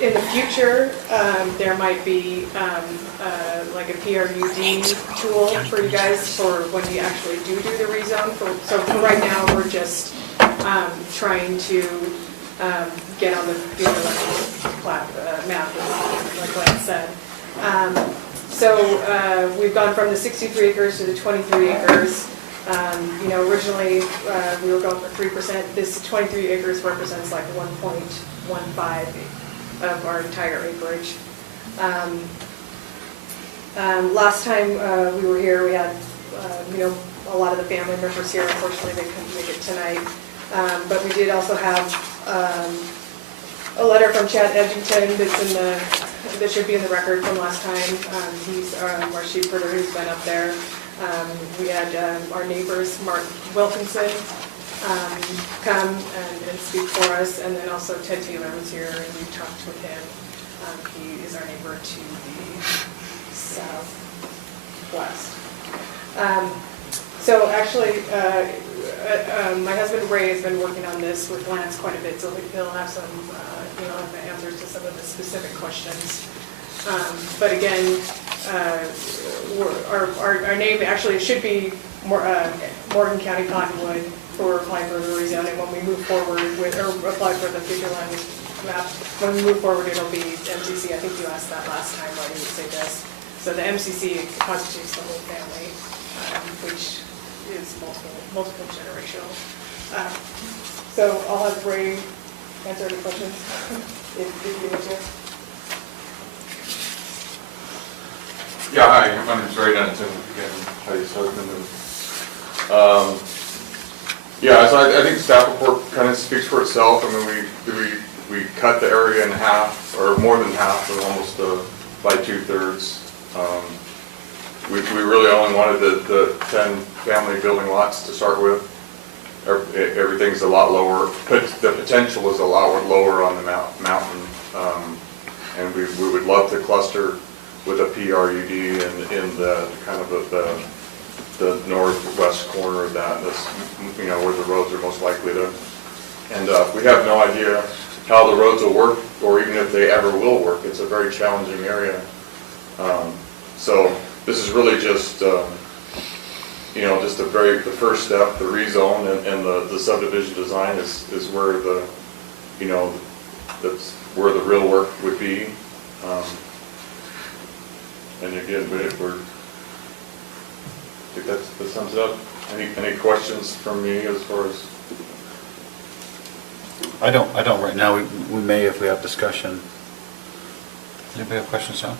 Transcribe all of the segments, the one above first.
In the future, there might be like a PRUD tool for you guys for when you actually do the rezone. So for right now, we're just trying to get on the electrical map, like what I said. So we've gone from the 63 acres to the 23 acres. You know, originally we were going for 3%. This 23 acres represents like 1.15 of our entire acreage. Last time we were here, we had you know, a lot of the family members here. Unfortunately, they couldn't make it tonight. But we did also have a letter from Chad Edgington that should be in the record from last time. He's our sheepherder who's been up there. We had our neighbors, Mark Wilkinson, come and speak for us, and then also Ted Taylor was here, and we talked with him. He is our neighbor to the southwest. So actually, my husband Ray has been working on this with Lance quite a bit, so he'll have some, you know, have the answers to some of the specific questions. But again, our name actually should be Morgan County Cottonwood for applying for the rezoning. When we move forward with, or apply for the future land map, when we move forward, it'll be MCC. I think you asked that last time, why did you say this? So the MCC constitutes the whole family, which is multiple generational. So I'll have Ray answer any questions if you want to. Yeah, hi, my name's Ray Denton, again, Heidi's husband. Yeah, so I think the staff report kind of speaks for itself. I mean, we cut the area in half, or more than half, or almost by 2/3. We really only wanted the 10 family building lots to start with. Everything's a lot lower, but the potential is a lot lower on the mountain. And we would love to cluster with a PRUD in the kind of the northwest corner of that. That's, you know, where the roads are most likely to end up. We have no idea how the roads will work, or even if they ever will work. It's a very challenging area. So this is really just, you know, just the first step, the rezone and the subdivision design is where the, you know, that's where the real work would be. And again, I think that sums it up. Any questions from me as far as? I don't right now. We may if we have discussion. Anybody have questions, John?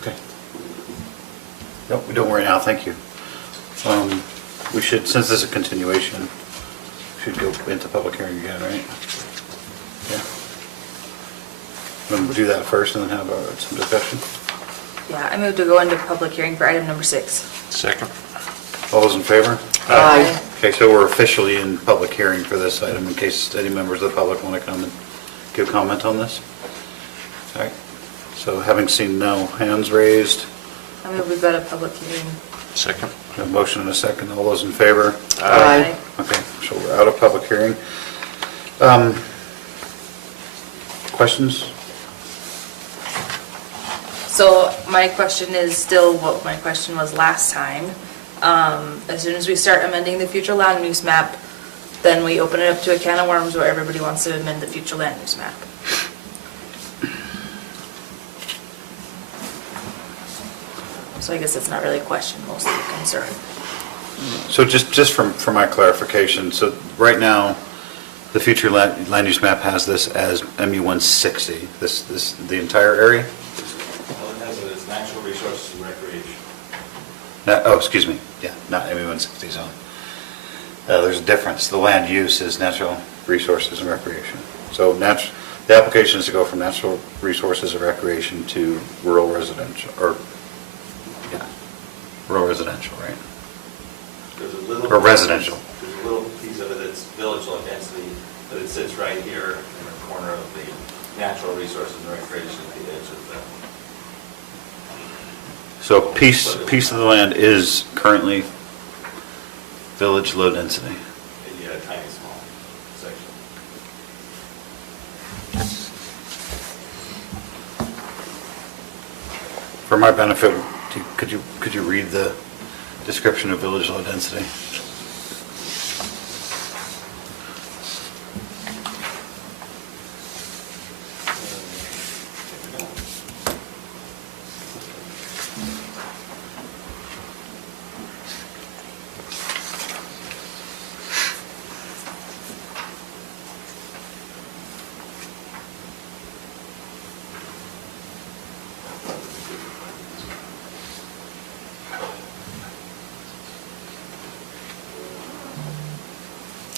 Okay. Nope, we don't right now. Thank you. We should, since this is a continuation, should go into public hearing again, right? Yeah. We'll do that first and then have some discussion. Yeah, I move to go into public hearing for item number 6. Second. All those in favor? Aye. Okay, so we're officially in public hearing for this item in case any members of the public want to come and give comment on this. All right. So having seen no hands raised, I move we go to public hearing. Second. a motion and a second. All those in favor? Aye. Okay, so we're out of public hearing. Questions? So my question is still what my question was last time. As soon as we start amending the future land use map, then we open it up to a can of worms where everybody wants to amend the future land use map. So I guess it's not really a question, mostly a concern. So just for my clarification, so right now, the future land use map has this as MU 160, the entire area? Well, it has it as natural resources and recreation. Oh, excuse me, yeah, not MU 160 zone. There's a difference. The land use is natural resources and recreation. So the application is to go from natural resources and recreation to rural residential, or, yeah, rural residential, right? There's a little. Or residential. There's a little piece of it that's village low density, but it sits right here in the corner of the natural resources and recreation at the edge of the. So piece of the land is currently village low density. Yeah, a tiny small section. For my benefit, could you read the description of village low density?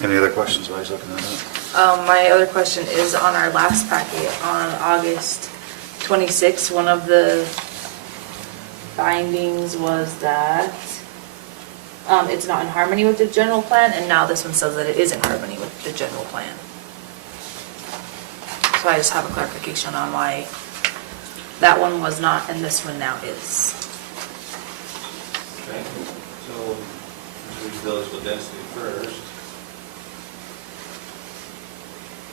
Any other questions while he's looking that up? My other question is on our last packet on August 26th, one of the findings was that it's not in harmony with the general plan, and now this one says that it is in harmony with the general plan. So I just have a clarification on why that one was not and this one now is. Okay, so we do village low density first.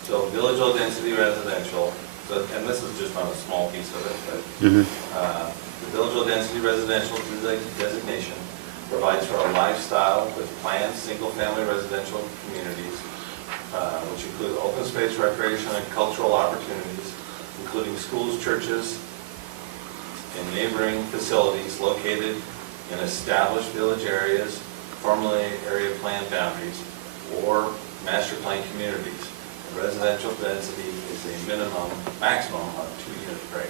So village low density residential, and this is just on a small piece of it, but the village low density residential designation provides for a lifestyle with planned single-family residential communities, which include open space, recreation, and cultural opportunities, including schools, churches, and neighboring facilities located in established village areas, formerly area plan boundaries, or master plan communities. Residential density is a maximum of 2 units per acre.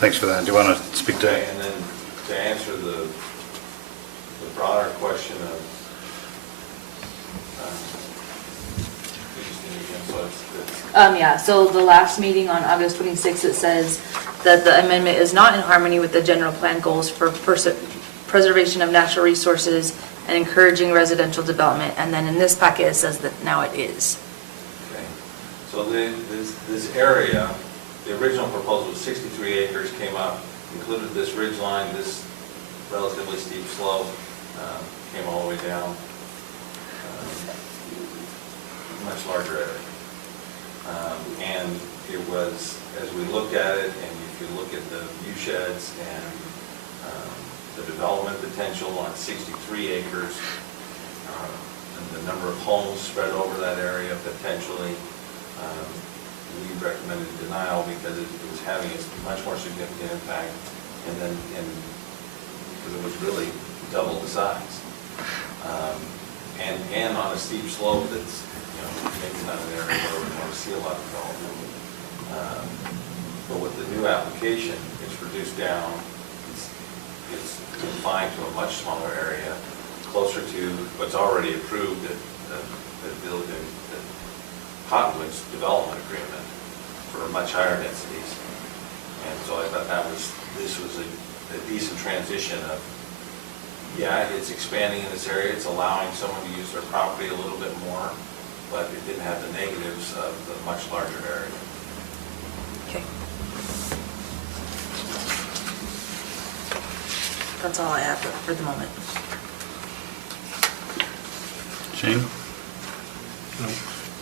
Thanks for that. Do you want to speak to Okay, and then to answer the broader question of, Yeah, so the last meeting on August 26th, it says that the amendment is not in harmony with the general plan goals for preservation of natural resources and encouraging residential development, and then in this packet, it says that now it is. okay, so this area, the original proposal was 63 acres, came up, included this ridge line, this relatively steep slope, came all the way down, much larger area. And it was, as we looked at it, and if you look at the view sheds and the development potential on 63 acres, and the number of homes spread over that area potentially, we recommended denial because it was having a much more significant impact, and because it was really double the size. And on a steep slope that's, maybe not an area where we want to see a lot of development. But with the new application, it's reduced down, it's confined to a much smaller area, closer to what's already approved at Cottonwood's development agreement for much higher densities. And so I thought this was a decent transition of, yeah, it's expanding in this area, it's allowing someone to use their property a little bit more, but it didn't have the negatives of the much larger area. Okay. That's all I have for the moment. Shane?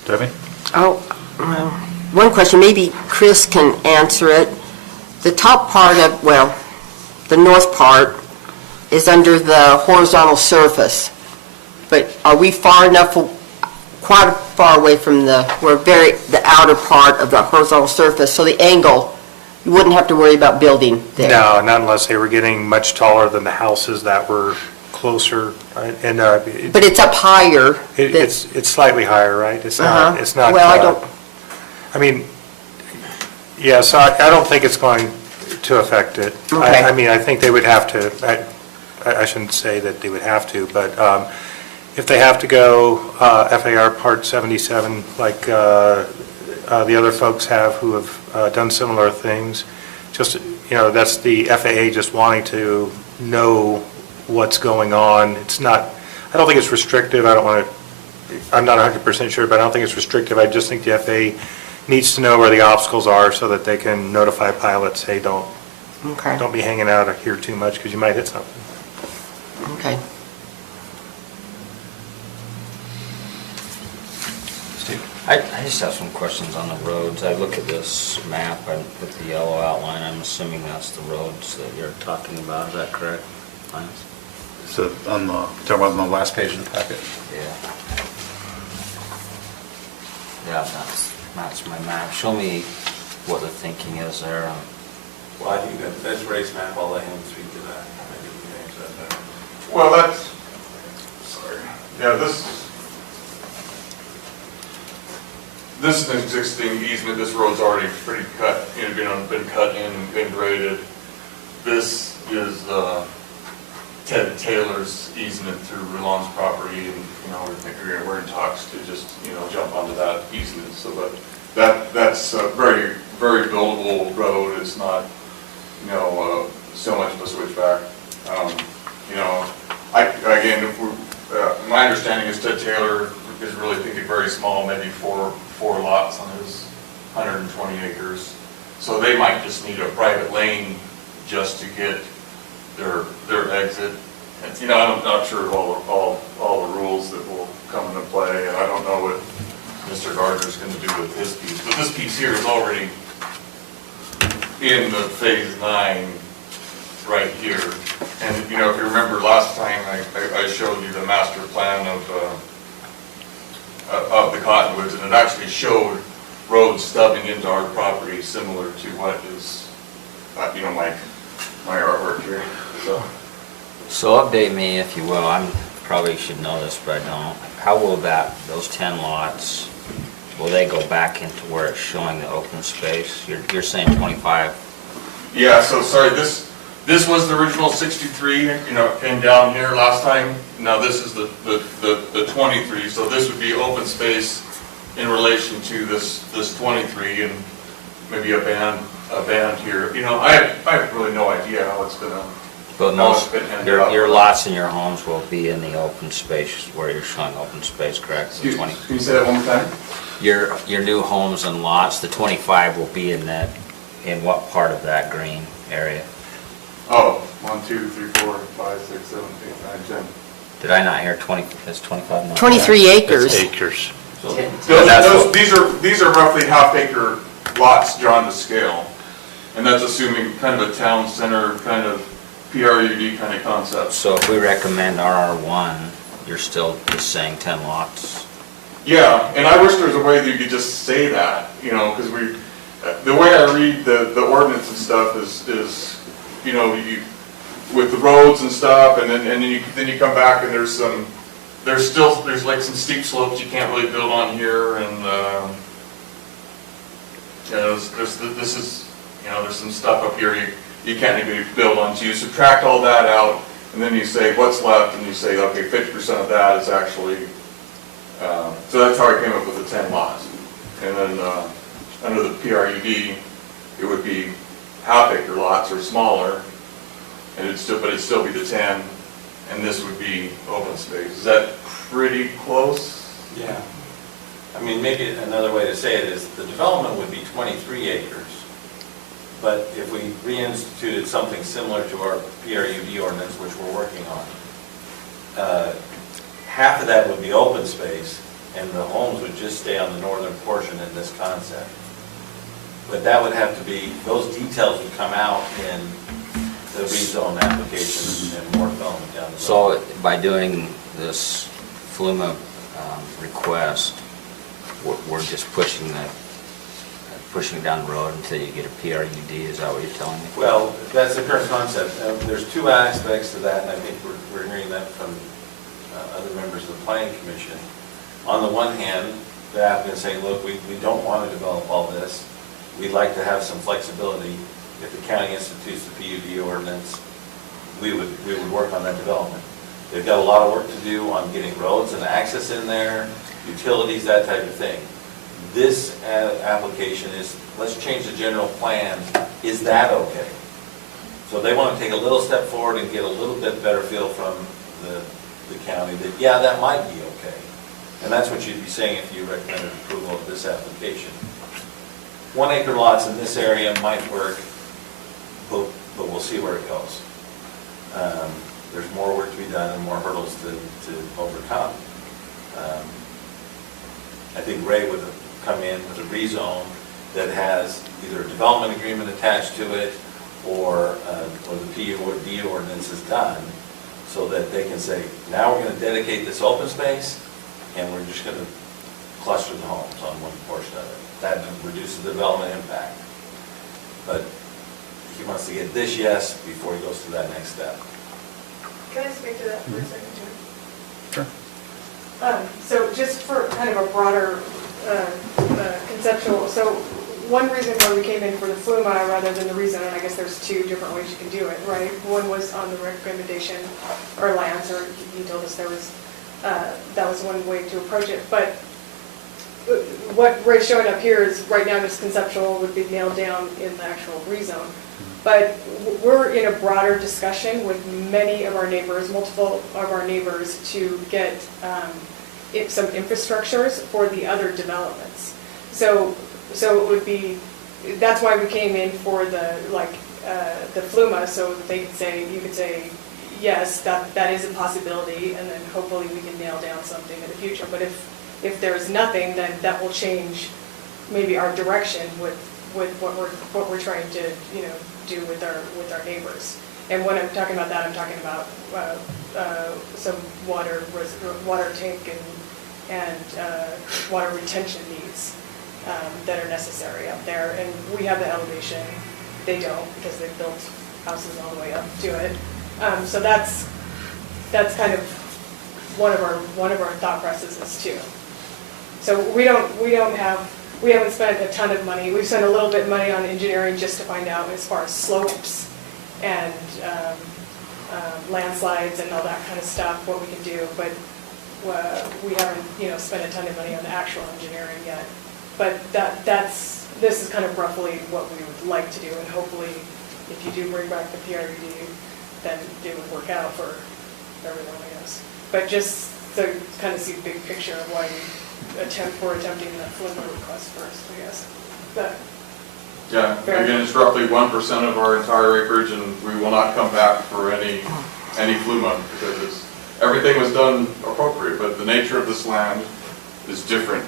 Debbie? Oh, well, one question, maybe Chris can answer it. The top part of, the north part is under the horizontal surface, but are we far enough, quite far away from the outer part of the horizontal surface, so the angle, you wouldn't have to worry about building there? No, not unless they were getting much taller than the houses that were closer, right? And But it's up higher. it's slightly higher, right? It's not, Uh-huh. it's not. Well, I don't- I mean, yeah, so I don't think it's going to affect it. Okay. I mean, I think they would have to, I shouldn't say that they would have to, but if they have to go FAR Part 77, like the other folks have who have done similar things, just, that's the FAA just wanting to know what's going on. It's not, I don't think it's restrictive. I'm not 100% sure, but I don't think it's restrictive. I just think the FAA needs to know where the obstacles are so that they can notify pilots, hey, don't be hanging out here too much because you might hit something. Okay. I just have some questions on the roads. I look at this map and with the yellow outline, I'm assuming that's the roads that you're talking about, is that correct, Lance? So on the, talking about on the last page of the packet. Yeah. Yeah, that's my map. Show me what the thinking is there. Well, I think that's Ray's map, I'll let him speak to that. Maybe we can answer that better. Well, that's, sorry, yeah, this is an existing easement, this road's already pretty cut, been cut in, been graded. This is Ted Taylor's easement through Rulon's property, and, we're in talks to just, jump onto that easement, so that's a very, very buildable road, it's not, so much of a switchback. Again, my understanding is Ted Taylor is really thinking very small, maybe four lots on his 120 acres. So they might just need a private lane just to get their exit. And, I'm not sure of all the rules that will come into play, and I don't know what Mr. Gardner's going to do with his piece. But this piece here is already in the phase 9 right here. And, if you remember last time, I showed you the master plan of the Cottonwoods, and it actually showed roads stubbing into our property similar to what is, my artwork here. So update me, if you will. I probably should know this, but I don't. How will those 10 lots, will they go back into where it's showing the open space? You're saying 25? Yeah, so sorry, this was the original 63, it came down here last time. Now this is the 23, so this would be open space in relation to this 23, and maybe a band here. I have really no idea how it's gonna. But your lots and your homes will be in the open space where you're showing open space, correct? The 20. Can you say that one more time? Your new homes and lots, the 25 will be in what part of that green area? Oh, 1, 2, 3, 4, 5, 6, 7, 8, 9, 10. Did I not hear 20, it's 25 now? 23 acres. It's acres. These are roughly half-acre lots drawn to scale, and that's assuming kind of a town center, kind of PRUD kind of concept. So if we recommend RR1, you're still just saying 10 lots? Yeah, and I wish there was a way that you could just say that, because the way I read the ordinance and stuff is with the roads and stuff, and then you come back and there's like some steep slopes you can't really build on here, and there's some stuff up here you can't even build on. So you subtract all that out, and then you say what's left, and you say, okay, 50% of that is actually, so that's how I came up with the 10 lots. And then under the PRUD, it would be half-acre lots or smaller, and it'd still be the 10, and this would be open space. Is that pretty close? Yeah. Maybe another way to say it is the development would be 23 acres. But if we reinstituted something similar to our PRUD ordinance, which we're working on, half of that would be open space, and the homes would just stay on the northern portion in this concept. But that would have to be, those details would come out in the rezone application and more development down the road. So by doing this FLUMA request, we're just pushing down the road until you get a PRUD, is that what you're telling me? Well, that's the current concept. There's two aspects to that, and I think we're hearing that from other members of the Planning Commission. On the one hand, the applicant's saying, look, we don't want to develop all this. We'd like to have some flexibility. If the county institutes the PUD ordinance, we would work on that development. They've got a lot of work to do on getting roads and access in there, utilities, that type of thing. This application is, let's change the general plan. Is that okay? So they want to take a little step forward and get a little bit better feel from the county that, yeah, that might be okay. And that's what you'd be saying if you recommended approval of this application. 1 acre lots in this area might work, but we'll see where it goes. There's more work to be done and more hurdles to overcome. I think Ray would have come in with a rezone that has either a development agreement attached to it, or the PUD ordinance is done, so that they can say, now we're gonna dedicate this open space, and we're just gonna cluster the homes on one portion of it. That reduces the development impact. But he wants to get this yes before he goes to that next step. Can I speak to that for a second, Jim? Sure. So just for kind of a broader conceptual, so one reason why we came in for the FLUMA rather than the rezone, and I guess there's two different ways you can do it, right? One was on the recommendation, or Lance, or he told us there was, that was one way to approach it. But what Ray's showing up here is, right now, this conceptual would be nailed down in the actual rezone. But we're in a broader discussion with many of our neighbors, multiple of our neighbors, to get some infrastructures for the other developments. So it would be, that's why we came in for the FLUMA, so that they could say, you could say, yes, that is a possibility, and then hopefully we can nail down something in the future. But if there's nothing, then that will change maybe our direction with what we're trying to, do with our neighbors. And when I'm talking about that, I'm talking about some water tank and water retention needs that are necessary up there. And we have the elevation, they don't, because they've built houses all the way up to it. So that's kind of one of our thought processes too. So we haven't spent a ton of money. We've spent a little bit of money on engineering just to find out as far as slopes and landslides and all that kind of stuff, what we can do. But we haven't, spent a ton of money on the actual engineering yet. But this is kind of roughly what we would like to do. And hopefully, if you do bring back the PRUD, then it would work out for everyone, I guess. But just to kind of see the big picture of why we're attempting that FLUMA request first, I guess. But Yeah, fair. again, it's roughly 1% of our entire acreage, and we will not come back for any FLUMA, because everything was done appropriate, but the nature of this land is different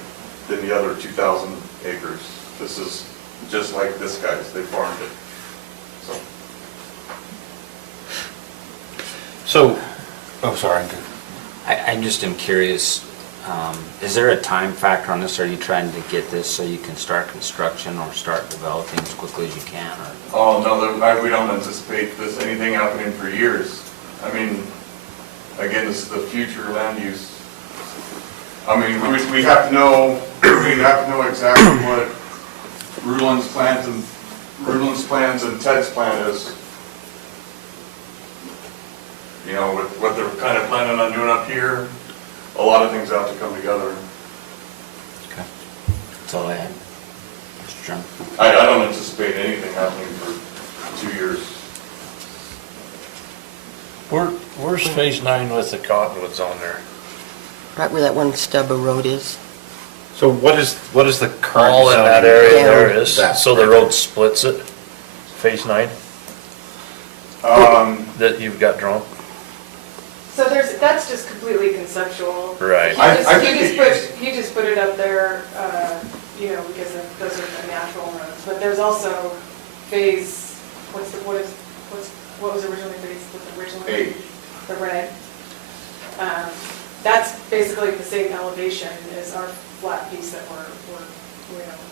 than the other 2,000 acres. This is just like this guy's, they farmed it. So, oh, sorry. I just am curious, is there a time factor on this? Are you trying to get this so you can start construction or start developing as quickly as you can? Or? Oh, no, we don't anticipate anything happening for years. I mean, again, this is the future land use. I mean, we have to know exactly what Ruland's plans and Ted's plan is. With what they're kind of planning on doing up here, a lot of things have to come together. Okay. That's all I had. Mr. Chairman. I don't anticipate anything happening for 2 years. Where's phase 9 with the cottonwoods on there? Right where that one stub of road is. So what is the current All in that zoning? area Yeah. there is, That. so the road splits it, phase 9, that you've got drawn? So that's just completely conceptual. Right. He just put it up there, because those are the natural roads. But there's also phase, what was originally phase, 8. The red. That's basically the same elevation as our flat piece that we're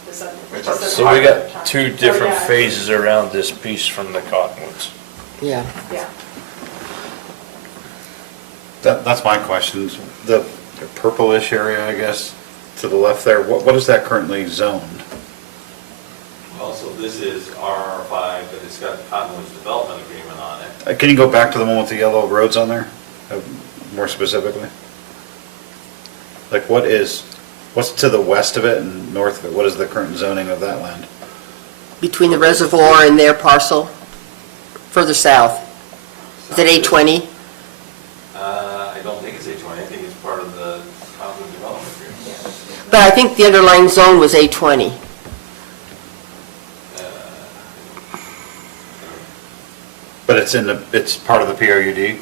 the southern. It's up to So we got top. two So, different yeah, phases around this piece from the cottonwoods. Yeah. Yeah. That's my question. The purplish area, I guess, to the left there, what is that currently zoned? Also, this is RR5, but it's got the Cottonwoods Development Agreement on it. Can you go back to the one with the yellow roads on there, more specifically? Like what's to the west of it and north of it? What is the current zoning of that land? Between the reservoir and their parcel, further south. Is it 820? I don't think it's H1, I think it's part of the Cottonwood Development Agreement. But I think the underlying zone was 820. But it's part of the PRUD?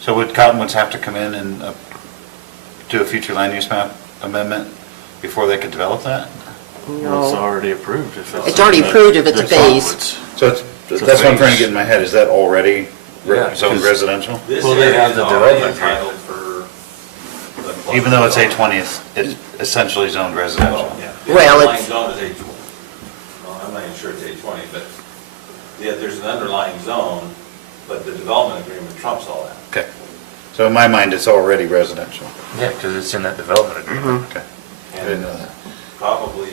So would Cottonwoods have to come in and do a future land use map amendment before they could develop that? Well, it's No. already approved if it's. It's already approved if it's a the phase. Cottonwoods. So it's, that's what I'm trying to get in my head, is that already Yeah, zoned 'cause- residential? This Well, they area have is the already development here. entitled for the cluster Even though it's development. A20, it's essentially zoned residential. Yeah. The Well, underlying it's- zone is A20. Well, I'm not even sure it's A20, but yeah, there's an underlying zone, but the development agreement trumps all that. Okay. So in my mind, it's already residential. Yeah, because it's in that development agreement. Okay. I And didn't know that. probably,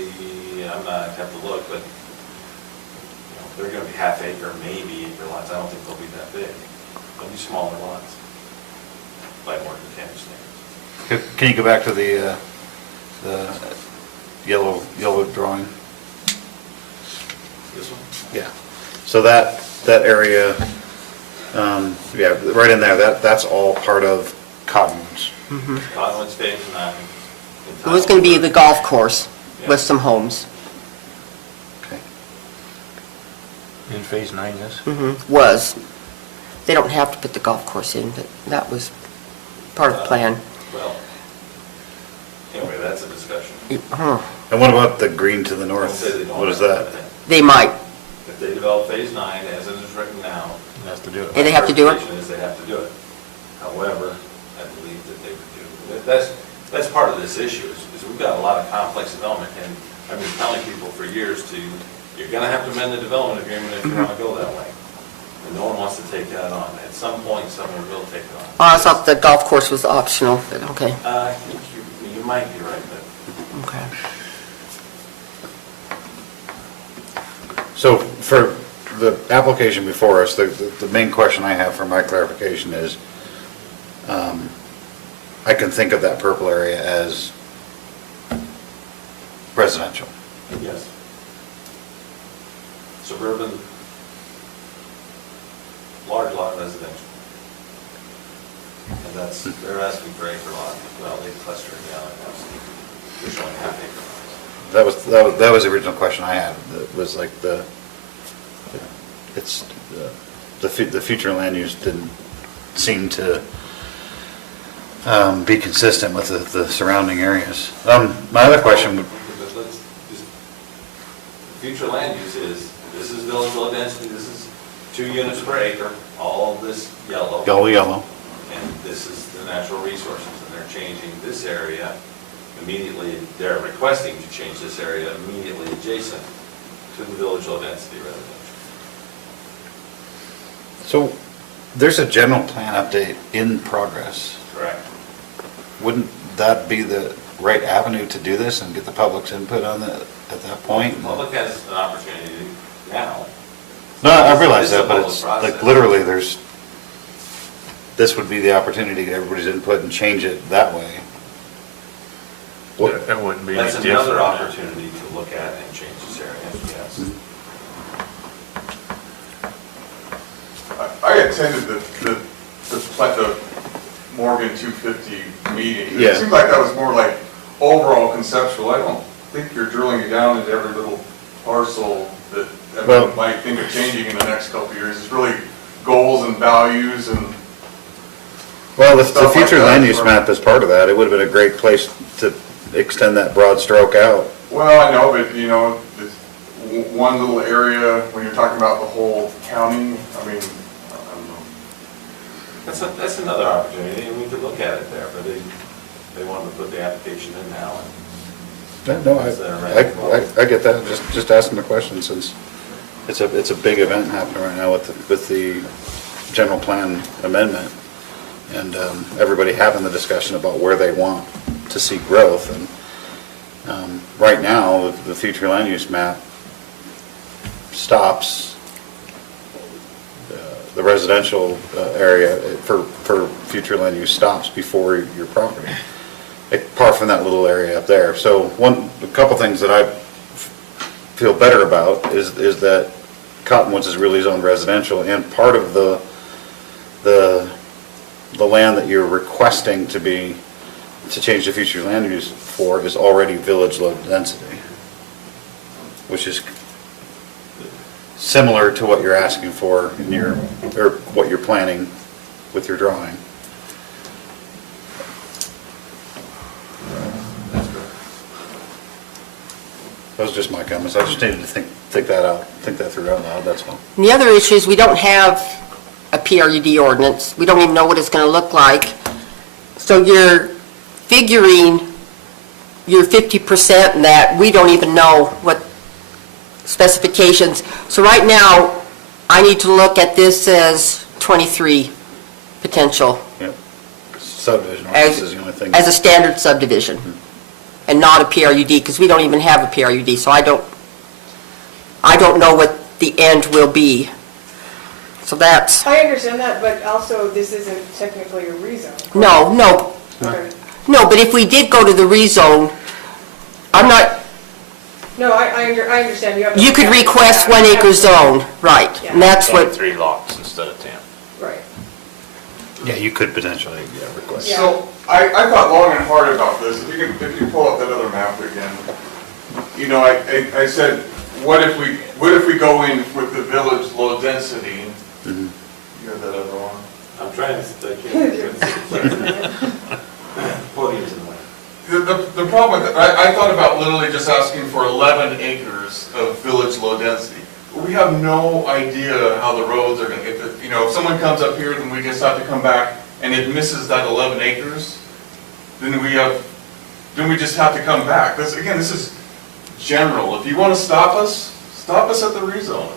I'm not, I'd have to look, but you know, they're gonna be half acre, maybe acre lots. I don't think they'll be that big. They'll be smaller lots by Morgan County standards. Can you go back to the yellow drawing? This one? Yeah. So that area, yeah, right in there, that's all part of Cottonwoods. Cottonwood's phase 9. It was going to be the golf course with some homes. Okay. In phase 9, yes? Was. They don't have to put the golf course in, but that was part of the plan. Well, anyway, that's a discussion. Huh. And what about the green to the Don't north? say they don't What is have that? anything. They might. If they develop phase 9 as it is written now. It has to do it. And they have to do it? My interpretation is they have to do it. However, I believe that they would do, that's part of this issue, is we've got a lot of complex development, and I've been telling people for years you're gonna have to amend the development agreement if you wanna go that way. And no one wants to take that on. At some point, someone will take it on. Oh, I thought the golf course was optional, but okay. I think you might be right, but Okay. So for the application before us, the main question I have for my clarification is, I can think of that purple area as residential. yes. Suburban, large lot residential. And they're asking for acre lot, well, they cluster it down, and they're showing half acre lots. That was the original question I had, that was like the future land use didn't seem to be consistent with the surrounding areas. My other question would, But let's just, future land use is, this is village low density, this is 2 units per acre, all of this yellow. yellow, And this is the natural resources, and they're changing this area immediately, they're requesting to change this area immediately adjacent to the village low density residential. so there's a general plan update in progress. Correct. Wouldn't that be the right avenue to do this and get the public's input on that at that point? The public has an opportunity now. No, I realize This is a that, but public it's like process. literally this would be the opportunity to get everybody's input and change it that way. What- It wouldn't be any That's different. another opportunity to look at and change this area, yes. I attended the Morgan 250 meeting. Yeah. It seemed like that was more like overall conceptual. I don't think you're drilling it down into every little parcel that Well- everyone might think of changing in the next couple of years. It's really goals and values and, Well, if the Stuff like future that land is use where- map is part of that, it would have been a great place to extend that broad stroke out. well, I know, but you know, this one little area, when you're talking about the whole county, I mean, I don't know. That's another opportunity, and we could look at it there, but they wanted to put the application in now. No, I get that, just asking the question since it's a big event happening right now with the general plan amendment. And everybody having the discussion about where they want to see growth. And right now, the future land use map stops the residential area for future land use stops before your property, apart from that little area up there. So a couple things that I feel better about is that Cottonwoods is really zoned residential, and part of the land that you're requesting to change the future land use for is already village low density, which is similar to what you're asking for or what you're planning with your drawing. That's correct. Those are just my comments. I just needed to think that through out loud, that's all. And the other issue is we don't have a PRUD ordinance. We don't even know what it's going to look like. So you're figuring your 50% in that, we don't even know what specifications. So right now, I need to look at this as 23 potential Yep. Subdivision ordinance is the only thing. as a standard subdivision and not a PRUD, because we don't even have a PRUD. So I don't know what the end will be. So that's, I understand that, but also this isn't technically a rezone. no, Okay. no, but if we did go to the rezone, I'm not, No, I understand. have to- you could request 1 acre zone, right, and that's what, 3 lots instead of 10. Right. Yeah, you could potentially, request. Yeah. So, I thought long and hard about this, if you pull up that other map again, you know, I said, what if we go in with the village low density? You have that other one? I'm trying to, podium's in the way. The problem with, I thought about literally just asking for 11 acres of village low density. We have no idea how the roads are gonna get, you know, if someone comes up here, then we just have to come back and it misses that 11 acres, then we just have to come back. This is general. If you wanna stop us at the rezone.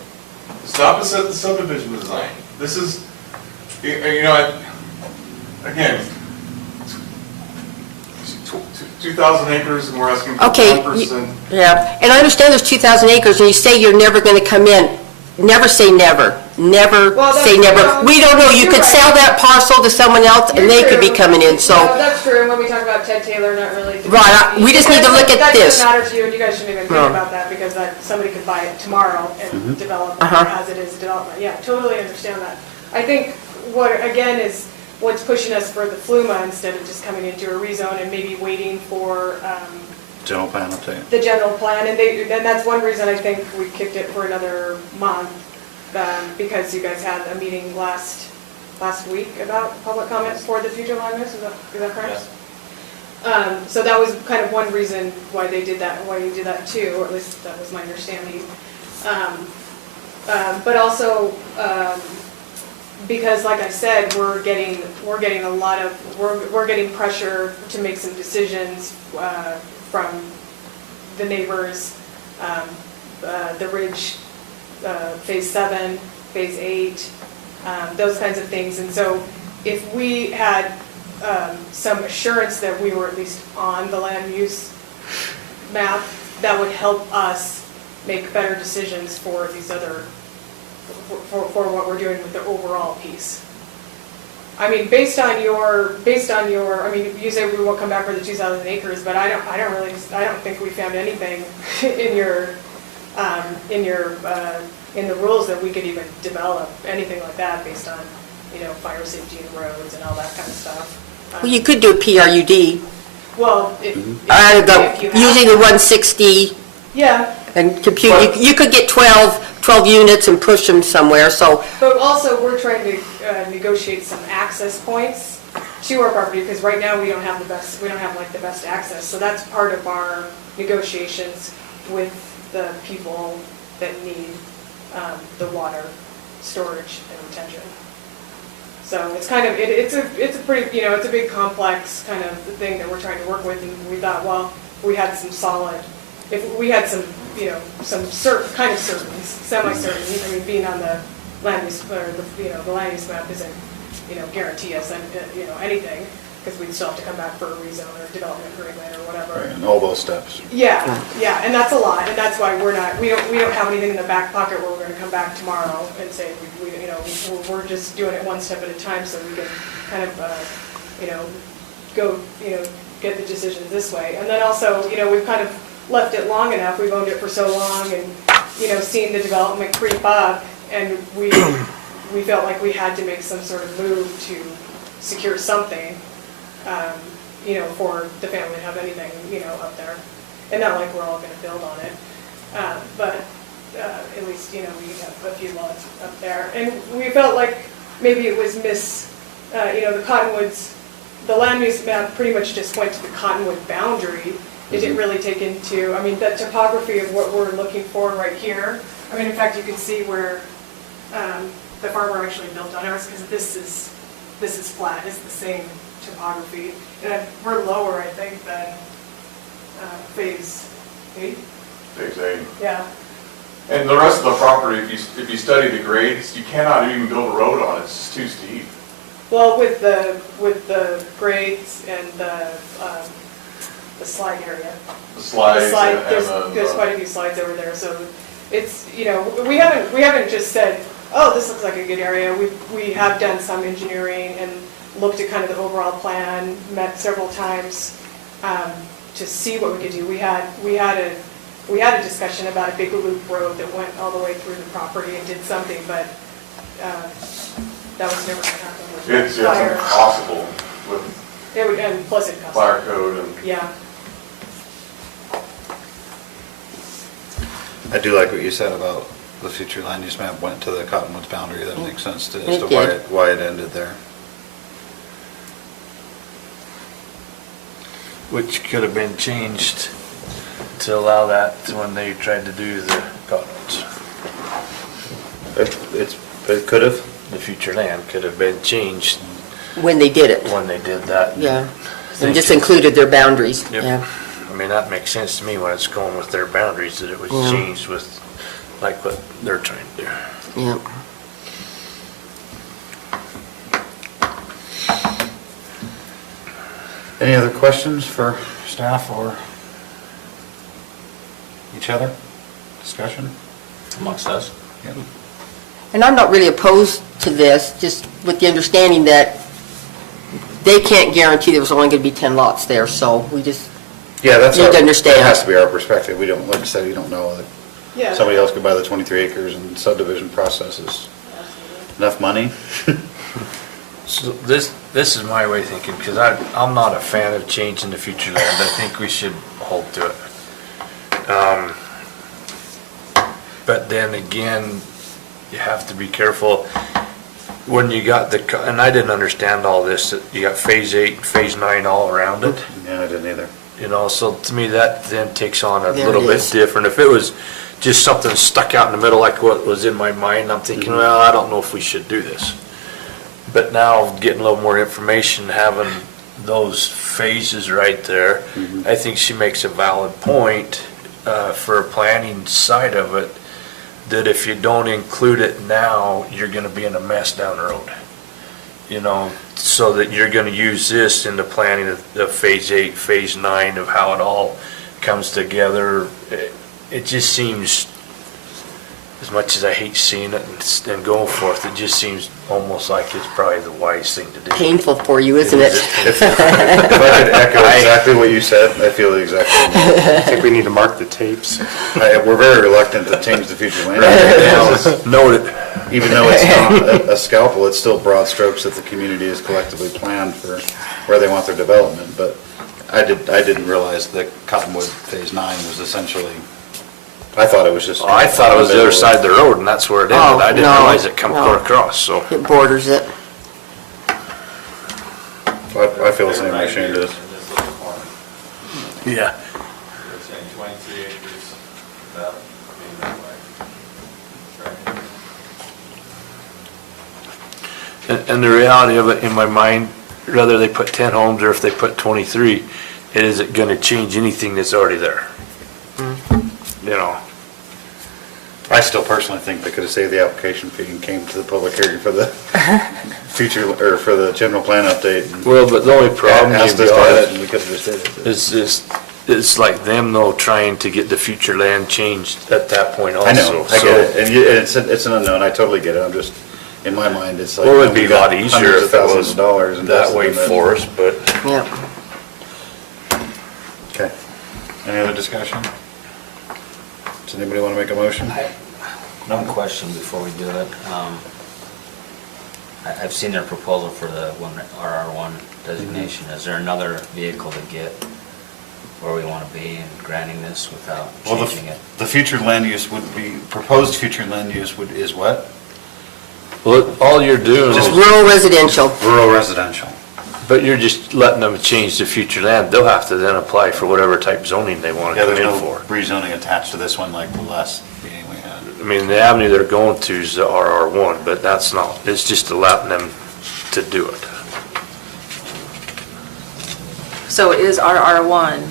Stop us at the subdivision design. This is, you know, again, 2,000 acres and we're asking for okay, 1%. yeah. And I understand there's 2,000 acres, and you say you're never going to come in. Never say never. Never Well, that's- say never. well, We don't know. You you're could right. sell that parcel to someone else, and they could be coming in, No, so, that's true, and when we talk about Ted Taylor, not really. Right, we just need to look at That this. doesn't matter to you, and you guys shouldn't even No. think about that, because somebody could buy it tomorrow and develop it Uh-huh. as it is development. Yeah, totally understand that. I think what, again, is what's pushing us for the FLUMA instead of just coming into a rezone and maybe waiting for General plan update. the general plan, and that's one reason I think we kicked it for another month, because you guys had a meeting last week about public comments for the future land use, is that correct? Yes. So that was kind of one reason why they did that, why you did that too, or at least that was my understanding. But also, because like I said, we're getting a lot of, we're getting pressure to make some decisions from the neighbors, the Ridge, Phase 7, Phase 8, those kinds of things. And so if we had some assurance that we were at least on the land use map, that would help us make better decisions for these other, for what we're doing with the overall piece. I mean, based on your, I mean, you say we won't come back for the 2,000 acres, but I don't think we found anything in the rules that we could even develop anything like that based on, you know, fire safety and roads and all that kind of stuff. well, you could do a PRUD, Well, if you have. using the 160 Yeah, and compute, you could get 12 units and push them somewhere, so, but also we're trying to negotiate some access points to our property, because right now we don't have like the best access. So that's part of our negotiations with the people that need the water storage and retention. So it's kind of, it's a pretty, you know, it's a big complex kind of thing that we're trying to work with, and we thought, well, we had some solid, if we had some, you know, some kind of certainties, semi-certainties. I mean, being on the land use, or the, you know, the land use map isn't, you know, guarantee us, you know, anything, because we'd still have to come back for a rezone or development agreement or whatever. Right, and all those steps. Yeah, yeah, and that's a lot, and that's why we don't have anything in the back pocket where we're gonna come back tomorrow and say, you know, we're just doing it one step at a time so we can kind of, you know, go, you know, get the decisions this way. And then also, you know, we've kind of left it long enough, we've owned it for so long, and, you know, seen the development creep up, and we felt like we had to make some sort of move to secure something, you know, for the family to have anything, you know, up there. And not like we're all gonna build on it, but at least, you know, we have a few lots up there. And we felt like maybe it was you know, the Cottonwoods, the land use map pretty much just went to the Cottonwood boundary, It didn't really take into, I mean, the topography of what we're looking for right here. I mean, in fact, you can see where the farmer actually built on ours, because this is flat, it's the same topography. And we're lower, I think, than phase 8. Phase 8. Yeah. And the rest of the property, if you study the grades, you cannot even build a road on it, it's just too steep. Well, with the grades and the slide area. The slides The slide, and there's quite a few slides over there, so it's, you know, we haven't just said, oh, this looks like a good area. We have done some engineering and looked at kind of the overall plan, met several times to see what we could do. We had a discussion about a big loop road that went all the way through the property and did something, but that was never gonna happen with It's fire. impossible with It would, and plus it costs. fire code and. Yeah. I do like what you said about the future land use map went to the Cottonwoods boundary. That makes sense to, as to It did. why it ended there. Which could have been changed to allow that when they tried to do the Cottonwoods. It could have. The future land could have been changed When they did it, when they did that. yeah. And just included their boundaries, Yep. yeah. I mean, that makes sense to me when it's going with their boundaries, that it was Yeah. changed with, like what they're trying to do. Yeah. Any other questions for staff or each other? Discussion? Amongst us. Yeah. And I'm not really opposed to this, just with the understanding that they can't guarantee there's only going to be 10 lots there, so we just, Yeah, that's. Need to understand. That has to be our perspective. We don't, like I said, we don't know that Yeah. somebody else could buy the 23 acres and subdivision process is enough money. So this is my way of thinking, because I'm not a fan of changing the future land. I think we should hold to it. But then again, you have to be careful when you got and I didn't understand all this, that you got phase 8, phase 9 all around it. Yeah, I didn't either. You know, so to me, that then takes on a There little it bit is. different. If it was just something stuck out in the middle like what was in my mind, I'm thinking, well, I don't know if we should do this. But now, getting a little more information, having those phases right there, I think she makes a valid point for a planning side of it, that if you don't include it now, you're gonna be in a mess down the road. You know, so that you're gonna use this in the planning of phase 8, phase 9, of how it all comes together. It just seems, as much as I hate seeing it and going forth, it just seems almost like it's probably the wise thing to do. painful for you, isn't it? If I could echo exactly what you said, I feel exactly. I think we need to mark the tapes. We're very reluctant to change the future land. use. Note it. Even though it's not a scalpel, it's still broad strokes that the community has collectively planned for where they want their development. But I didn't realize that Cottonwood Phase 9 was essentially, I thought it was just. I thought it was the other side of the road, and that's where it ended. Oh, I didn't no, realize it come no. clear across, so. It borders it. I feel the same way Right Shane here does. in this little corner. Yeah. They're saying 23 acres, about being that way. Right. And the reality of it, in my mind, whether they put 10 homes or if they put 23, is it gonna change anything that's already there? You know, I still personally think they could have saved the application fee and came to the public hearing for the future, or for the general plan update. And well, but the only problem asked you us to got edit, and we could have just did it. is it's like them though trying to get the future land changed at that point also. I know, I so- get it, and it's an unknown, I totally get it, I'm just, in my mind, it's like. Well, it'd be we a got lot easier hundreds of if it thousands was of dollars that invested way in it. for us, but Yep. Okay, any other discussion? Does anybody want to make a motion? One question before we do it. I've seen their proposal for the RR1 designation. Is there another vehicle to get where we want to be in granting this without Well, changing it? the future land use would be, proposed future land use is what? well, all you're doing Just is, rural residential. Rural residential. But you're just letting them change the future land. They'll have to then apply for whatever type zoning they want to Yeah, come there's in no for. rezoning attached to this one like the last meeting we had. I mean, the avenue they're going to is the RR1, but that's not, it's just allowing them to do it. So is RR1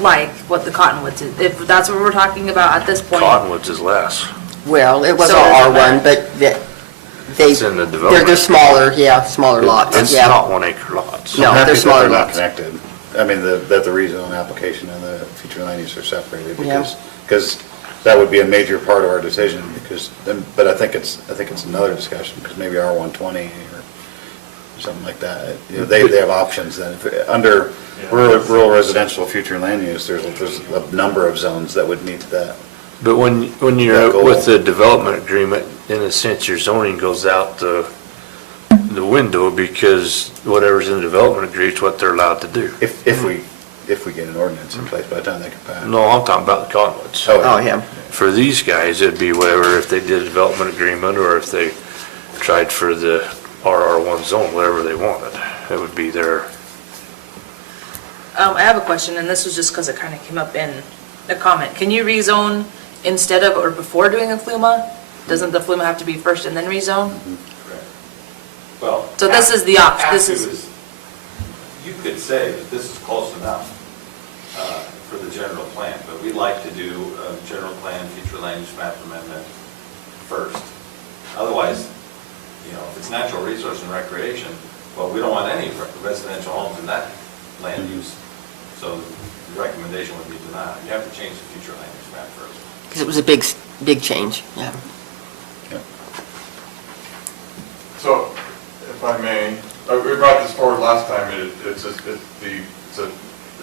like what the Cottonwoods is? If that's what we're talking about at this point? Cottonwoods is less. Well, it was So all does it R1, matter? but they, It's in the they're development. smaller, yeah, smaller lots, It's yeah. not 1 acre lots. No, I'm happy they're that smaller not lots. connected. I mean, that the rezone application and the future land use are separated Yeah. because that would be a major part of our decision because, but I think it's another discussion because maybe R120 or something like that. You know, they have options then. Under rural residential future land use, there's a number of zones that would meet that. But when That you're goal. with the development agreement, in a sense, your zoning goes out the window because whatever's in the development agreement is what they're allowed to do. If we get an ordinance in place by the time they can pass. No, I'm talking about the Cottonwoods. Oh, yeah. For these guys, it'd be whatever, if they did a development agreement or if they tried for the RR1 zone, whatever they wanted. It would be their, I have a question, and this was just because it kind of came up in a comment. Can you rezone instead of or before doing a FLUMA? Doesn't the FLUMA have to be first and then rezone? Correct. Well. So this is the option, this have to is- You could say that this is close enough for the general plan, but we'd like to do a general plan, future land use map amendment first. Otherwise, you know, if it's natural resource and recreation, well, we don't want any residential homes in that land use. So the recommendation would be denied. You have to change the future land use map first. Because it was a big change, yeah. So, if I may, we brought this forward last time, it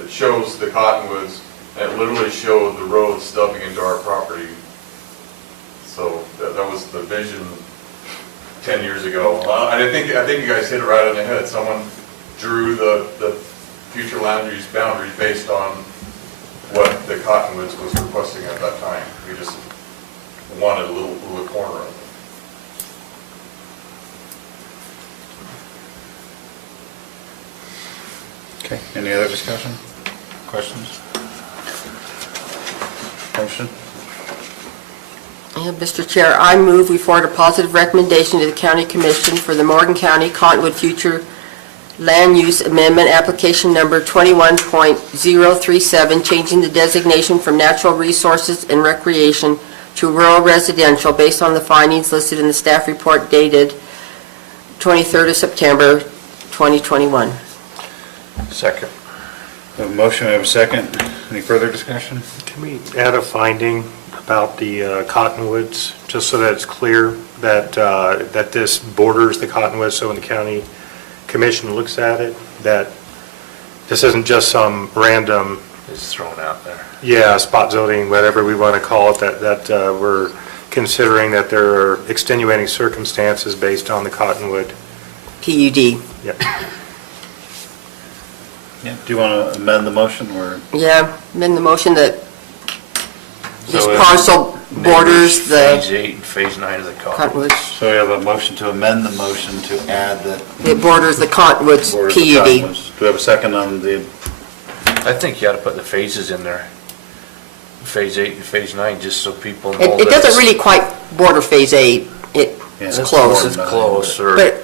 shows the Cottonwoods, and it literally showed the road stubbing into our property. So, that was the vision 10 years ago. And I think you guys hit it right on the head. Someone drew the future land use boundary based on what the Cottonwoods was requesting at that time. We just wanted a little corner of it. Okay, any other discussion? Questions? Motion? Yeah, Mr. Chair, I move we forward a positive recommendation to the County Commission for the Morgan County Cottonwood Future Land Use Amendment, application number 21.037, changing the designation from natural resources and recreation to rural residential based on the findings listed in the staff report dated 23rd of September, 2021. second. We have a motion, we have a second. Any further discussion? Can we add a finding about the Cottonwoods, just so that it's clear that, that this borders the Cottonwoods, so when the county commission looks at it, that this isn't just some random, It's thrown out there. yeah, spot zoning, whatever we want to call it, that we're considering that there are extenuating circumstances based on the Cottonwood. PUD. Yep. Yeah. Do you want to amend the motion or? Yeah, amend the motion that this So it parcel borders Phase the 8 and Phase 9 of the Cottonwoods. Cottonwoods. So we have a motion to amend the motion to add that. It borders the Cottonwoods borders the PUD. Cottonwoods. Do we have a second on the, I think you ought to put the phases in there. Phase 8 and Phase 9, just so people know It that doesn't it's- really quite border Phase 8. Yeah, It's it's close. It's close, or. But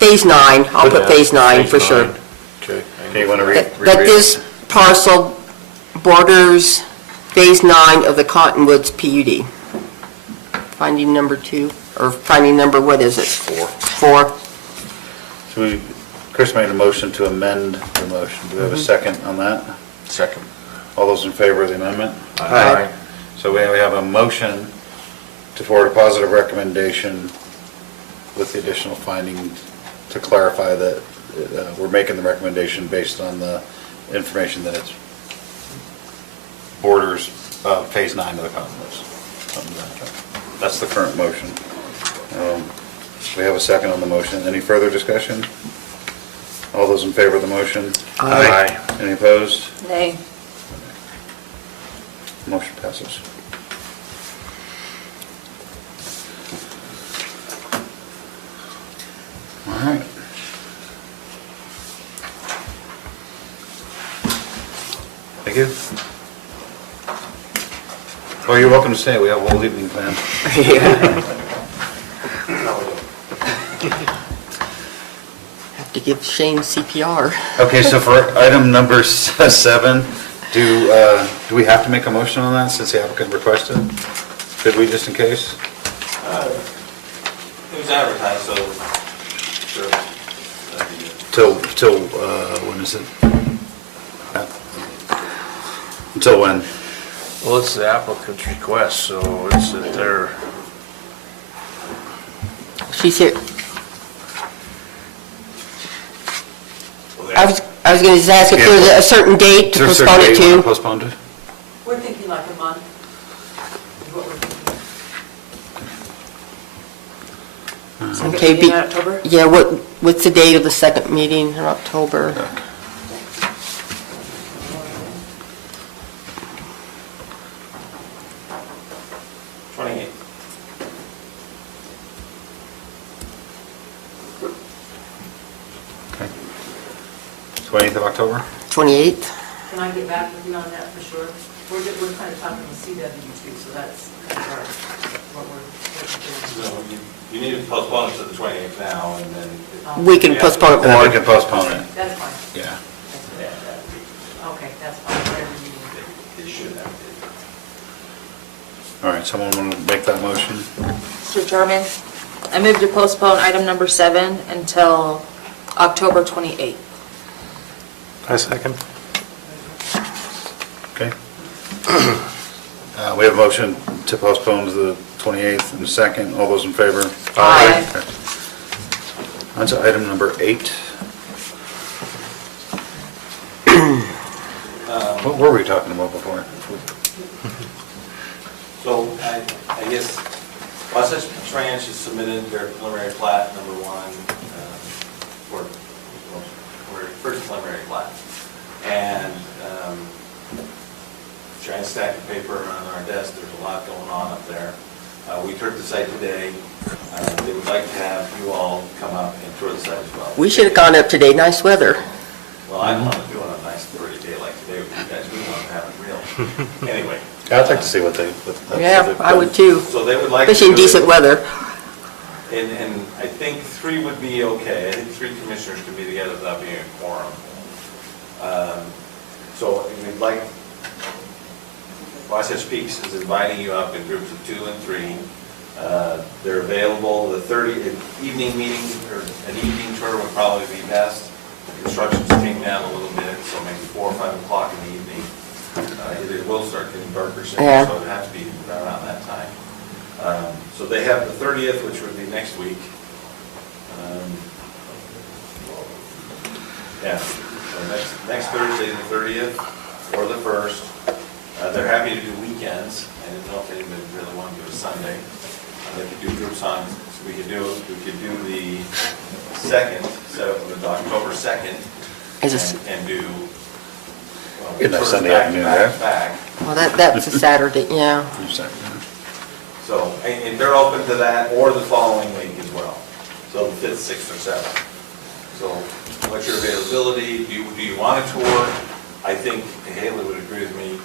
Phase 9, I'll put Phase 9 for Phase sure. 9. Okay. okay, you want to read? That this parcel borders Phase 9 of the Cottonwoods PUD. Finding number 2, or finding number, what is it? 4. So Chris made a motion to amend the motion. Do we have a second on that? Second. All those in favor of the amendment? Aye. So we have a motion to forward a positive recommendation with the additional finding to clarify that we're making the recommendation based on the information that it's borders Phase 9 of the Cottonwoods. Something to that effect. That's the current motion. We have a second on the motion. Any further discussion? All those in favor of the motion? Aye. Any opposed? Nay. Motion passes. All right. Thank you. Oh, you're welcome to stay, we have a whole evening planned. Have to give Shane CPR. Okay, so for item number 7, do we have to make a motion on that since the applicant requested? Should we, just in case? It was advertised, so, sure. that'd be good. Till, when is it? Until when? Well, it's the applicant's request, so it's at their, She's here. Well, I was going to just ask if Yeah, there's a certain date to Is there a postpone certain it date you wanna to. postpone to? We're thinking like a month. is what we're thinking. Okay, Meeting in October? Yeah, what's the date of the second meeting in October? Okay. 28. Okay. 20th of October? 28th? Can I get back with you on that for sure? We're kind of talking with CW too, so that's kind of what we're So you need to postpone it to the 28th now, and then. We can postpone it And then more. we can postpone it, That's fine. yeah. Okay, that's fine, whatever you need. They should have. All right, someone want to make that motion? Mr. Chairman, I move to postpone item number 7 until October 28th. I second. Okay. We have a motion to postpone to the 28th and a second. All those in favor? Aye. Okay. On to item number 8. What were we talking about before? So I guess Wasatch Ranch has submitted their preliminary plat number 1 for first preliminary plat. And giant stack of paper on our desk, there's a lot going on up there. We toured the site today. They would like to have you all come up and tour the site as well. We should have gone up today, nice weather. Well, I don't want to do it on a nice pretty day like today with you guys. We want to have it real. Anyway. I'd like to see what they... Yeah, I would too, So they would like to especially in do it. decent weather. And I think 3 would be okay. I think 3 commissioners could be together without being a quorum. So we'd like, Wasatch Peaks is inviting you up in groups of 2 and 3. They're available, the 30, evening meeting, or an evening tour would probably be best. The construction's came down a little bit, so maybe 4 or 5 o'clock in the evening. It will start getting darker soon, Yeah. so it'd have to be around that time. So they have the 30th, which would be next week. Yeah, so next Thursday, the 30th, or the 1st. They're happy to do weekends. I didn't know if anybody really wanted to do a Sunday. They could do groups on, so we could do the 2nd, so October 2nd, Is this- and do. Good night tours Sunday back to afternoon, back yeah. to back. Well, that's a Saturday, yeah. So, and they're open to that, or the following week as well. So the 5th, 6th, or 7th. So what's your availability? Do you want a tour? I think Haley would agree with me.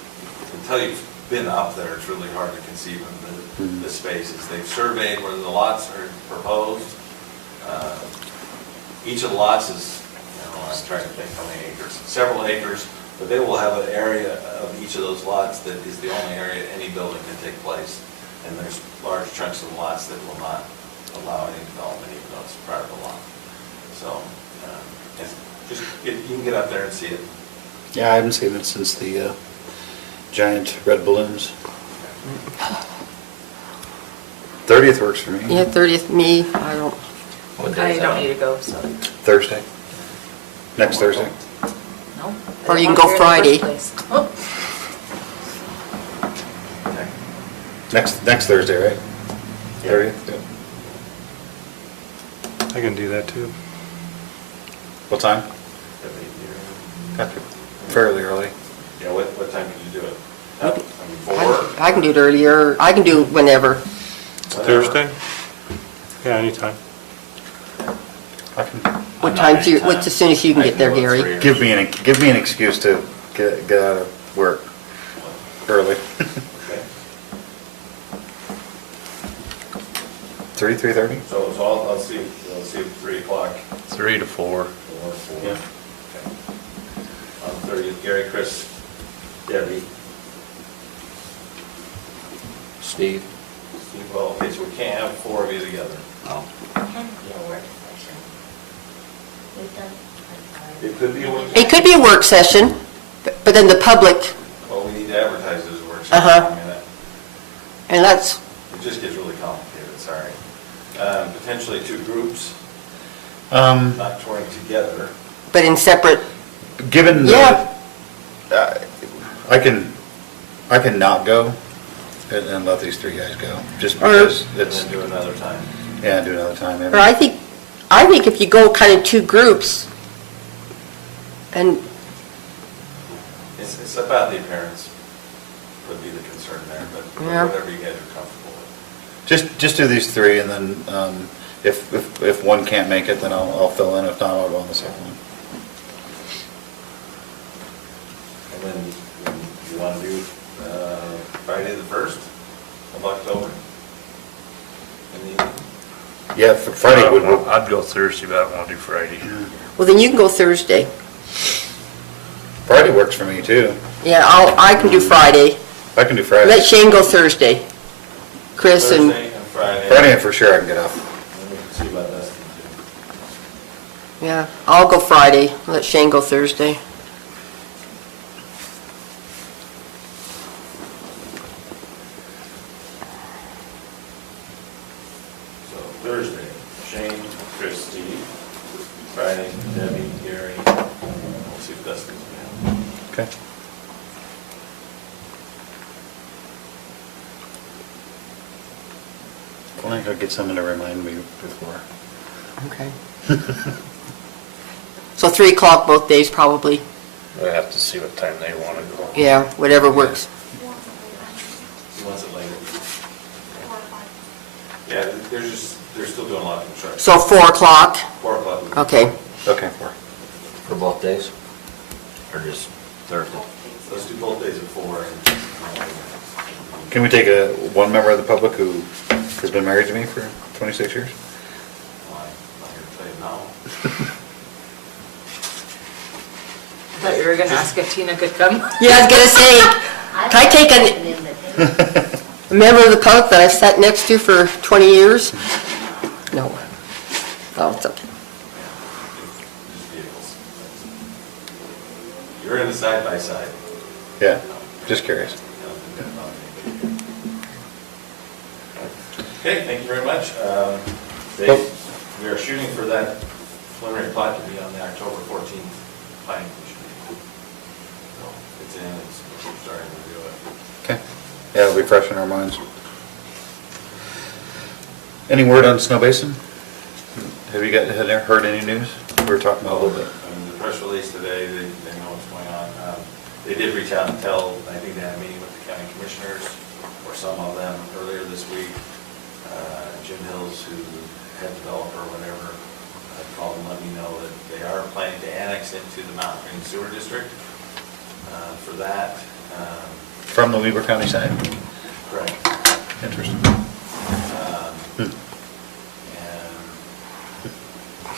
Until you've been up there, it's really hard to conceive of the spaces. They've surveyed where the lots are proposed. Each of the lots is, I'm trying to think how many acres, several acres, but they will have an area of each of those lots that is the only area any building can take place. And there's large chunks of lots that will not allow any development, even though it's part of the lot. So, you can get up there and see it. Yeah, I haven't seen it since the giant red balloons. 30th works for me. Yeah, 30th, me, I don't, what day I is don't that? need to go, so, Thursday. Next Thursday. no. Or I you can didn't go want to Friday. in the first place. Oh, Okay. Next Thursday, right? 30th? Yeah. I can do that too. What time? Fairly early. Yeah, what time can you do it? I mean, 4? I can do it earlier, I can do it whenever. Thursday? Yeah, anytime. I can, What time's your, what's as soon as you can get there, Gary? give me an excuse to get out of work early. Okay. 3:30? So let's see, 3 o'clock 3 to 4. or 4. Yeah. Okay. On 30th, Gary, Chris, Debbie, Steve? Steve, well, okay, so we can't have 4 of you together. Oh. Can be a work session. We've done. It could be a work. It could be a work session, but then the public, Well, we need to advertise it as a work session. Uh-huh. I mean, and that's, it just gets really complicated, sorry. Potentially 2 groups, not touring together. but in separate, Given Yeah. I can not go and let these 3 guys go, just Or- because And it's, then do another time. yeah, do another time. or I think if you go kind of 2 groups, and, It's about the appearance would be the concern there, but Yeah. whatever you guys are comfortable with. Just do these 3, and then if one can't make it, then I'll fill in. If not, I'll go on the second one. And then you want to do Friday the 1st of October? In the evening? Yeah, Friday would, I'd go Thursday, but I don't want to do Friday. well, then you can go Thursday. Friday works for me too. Yeah, I can do Friday. I can do Friday. Let Shane go Thursday. Chris and, Thursday and Friday. Friday for sure I can get off. And we can see about Dustin too. yeah, I'll go Friday. Let Shane go Thursday. So Thursday, Shane, Chris, Steve. Friday, Debbie, Gary. We'll see if Dustin's available. Okay. I think I'll get someone to remind me before. Okay. So 3 o'clock both days, probably. I have to see what time they want to go. Yeah, whatever works. He wants it later. Yeah, they're still doing a lot of construction. So 4 o'clock? 4 o'clock. would be- Okay. Okay. For both days? Or just Thursday? Let's do both days at 4. Can we take one member of the public who has been married to me for 26 years? I'm not here to tell you now. I thought you were gonna ask if Tina could come. Yeah, I was gonna say, can I take a member of the public that I've sat next to for 20 years? No. Oh, it's okay. Just vehicles. You're in the side-by-side. Yeah, just curious. Okay, thank you very much. Dave, Well- we are shooting for that preliminary plot to be on the October 14th planning commission meeting. So it's in, we're starting to do it. Okay. Yeah, it'll be fresh in our minds. Any word on Snow Basin? Have you heard any news? We were talking about a little bit. The press release today, they know what's going on. They did reach out and tell, I think they had a meeting with the county commissioners, or some of them, earlier this week. Jim Hills, who head developer or whatever, called and let me know that they are planning to annex into the Mountain Green Sewer District. For that, From the Weber County side? correct. Interesting. And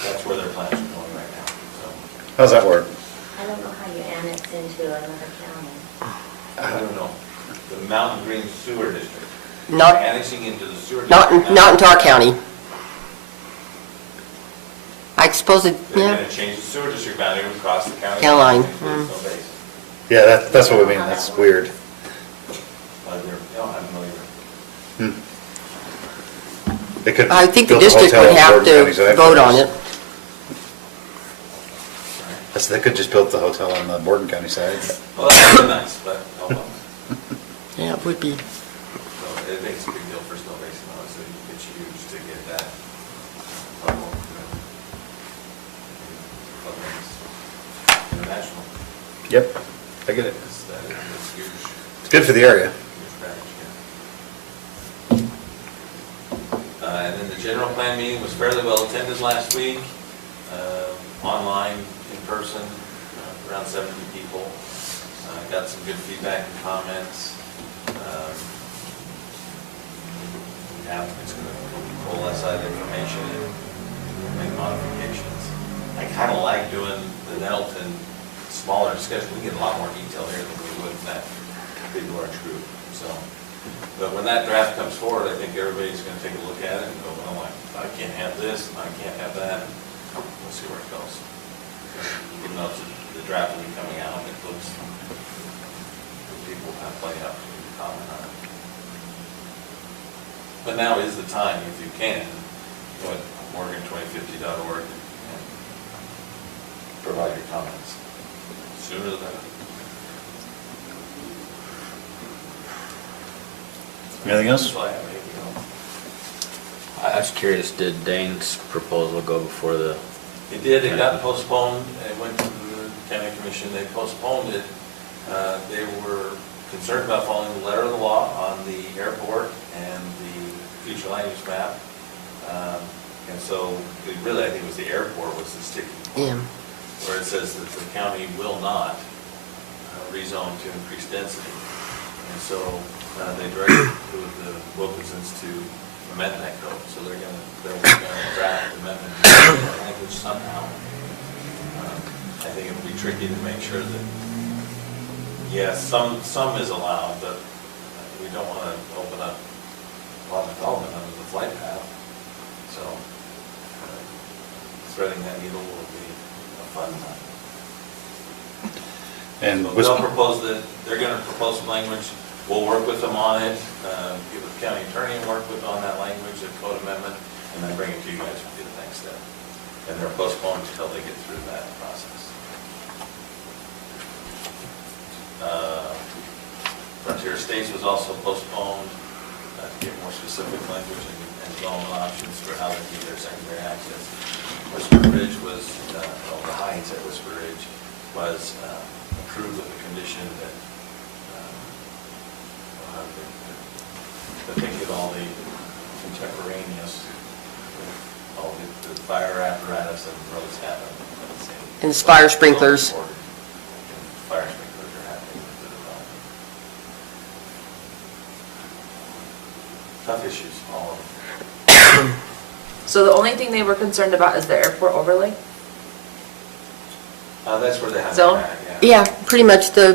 that's where their plans are going right now, so. How's that work? I don't know how you annex into another county. I don't know. The Mountain Green Sewer District. Not- Annexing into the sewer Not, district. not into our county. I suppose it, They're yeah. gonna change the sewer district boundary across the county. County line, There's no base. Yeah, that's what we mean. That's weird. But they're, I don't know either. They could I think the build a district hotel would on have Bourbon County to side vote for on us. it. They could just build the hotel on the Borden County side. Well, that would be nice, but, oh well. Yeah, it would be. So it makes a big deal for Snow Basin, though, so it's huge to get that level. International. Yep, I get it. It's huge. It's good for the area. And then the general plan meeting was fairly well attended last week, online, in person, around 70 people. Got some good feedback and comments. Applicant's going to pull that side information and make modifications. I kind of like doing the Nettleton smaller discussion. We get a lot more detail here than we would in that big large group. So, but when that draft comes forward, I think everybody's going to take a look at it and go, well, I can't have this, and I can't have that. We'll see where it goes. Even though the draft will be coming out, it looks, people have plenty of opportunity to comment on it. But now is the time, if you can, go at Morgan2050.org and provide your comments. Sooner the better. Anything else? That's all I have. Anything else? I was curious, did Dane's proposal go before the, It did, it got postponed, it went to the county commission, they postponed it. They were concerned about following the letter of the law on the airport and the future land use map. And so, really, I think it was the airport was the sticking point. Yeah. Where it says that the county will not rezone to increase density. And so, they directed the Wilkinsons to amend that code, so they're gonna draft amendment language somehow. I think it'll be tricky to make sure that, yes, some is allowed, but we don't want to open up a lot of development under the flight path. So, threading that needle will be a fun time. And So was, they'll propose that, they're gonna propose some language, we'll work with them on it, give the county attorney and work with on that language, the code amendment, and then bring it to you guys for the next step. And they're postponed until they get through that process. Frontier Estates was also postponed to get more specific language and development options for how they do their secondary access. Whisper Ridge was, the Heights at Whisper Ridge was approved with the condition that they get all the contemporaneous, all the fire apparatus and roads happen. And fire sprinklers. Fire sprinklers are happening with the development. Tough issues, all of them. So the only thing they were concerned about is the airport overlay? That's where they have Zone? it at, yeah. Yeah, pretty much the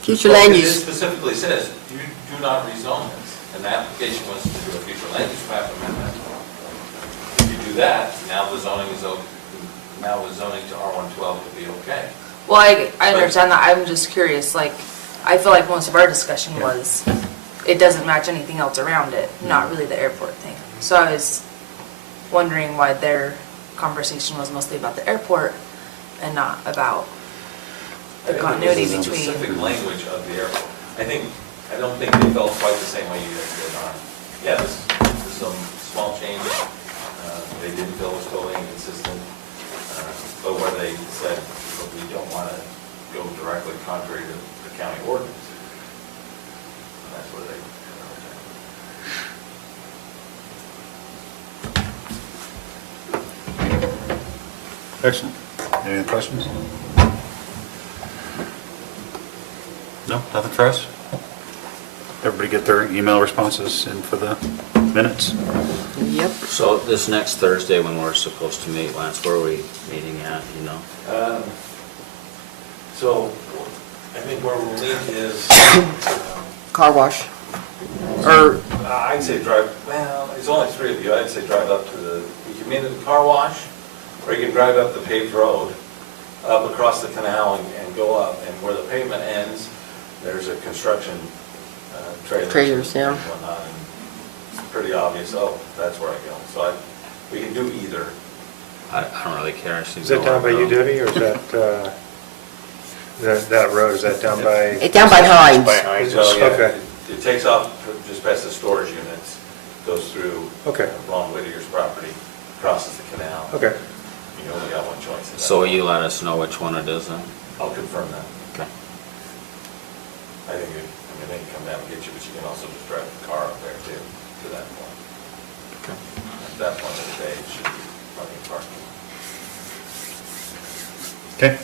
future Well, land because use. It specifically says, you do not rezone this, and the application was to do a future land use map amendment. If you do that, now the zoning is, now the zoning to R112 would be okay. Well, I understand that, I'm just curious, like, I feel like most of our discussion was, it doesn't match anything else around it, not really the airport thing. So I was wondering why their conversation was mostly about the airport and not about the continuity This is between. specific language of the airport. I don't think they felt quite the same way you guys did on, yeah, this is some small change. They didn't feel it was totally inconsistent. But where they said, but we don't want to go directly contrary to the county ordinance. That's where they. excellent. Any other questions? No, nothing for us? Everybody get their email responses in for the minutes? Yep. so this next Thursday when we're supposed to meet, Lance, where are we meeting at, you know? So I think where we'll meet is, Car wash. Or, I'd say drive, well, there's only three of you, I'd say drive up to you can meet at the car wash, or you can drive up the paved road, up across the canal and go up, and where the pavement ends, there's a construction Trailers, yeah. and whatnot, and it's pretty obvious, oh, that's where I go. So we can do either. I don't really care. I seem Is to that down by go. you, Debbie, or is that road, is that down by? it's down by Hines. By Hines, So, yeah, okay. It takes off just past the storage units, goes through Okay. Ron Whittier's property, crosses the canal. Okay. You only got one choice. at that So will point. you let us know which one it is then? I'll confirm that. Okay. I think, they can come down and get you, but you can also just drive the car up there too, to that point. Okay. At that point of the day, it should be plenty of parking. Okay.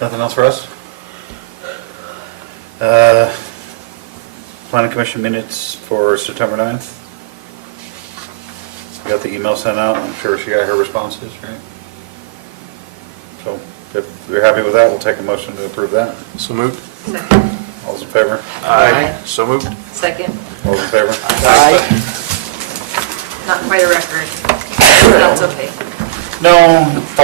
Nothing else for us? Planning Commission minutes for September 9th. Got the email sent out, I'm sure she got her responses, right? So if you're happy with that, we'll take a motion to approve that. So moved? Second. All those in favor? Aye. So moved? Second, All those in favor? not quite a record, but that's okay. No,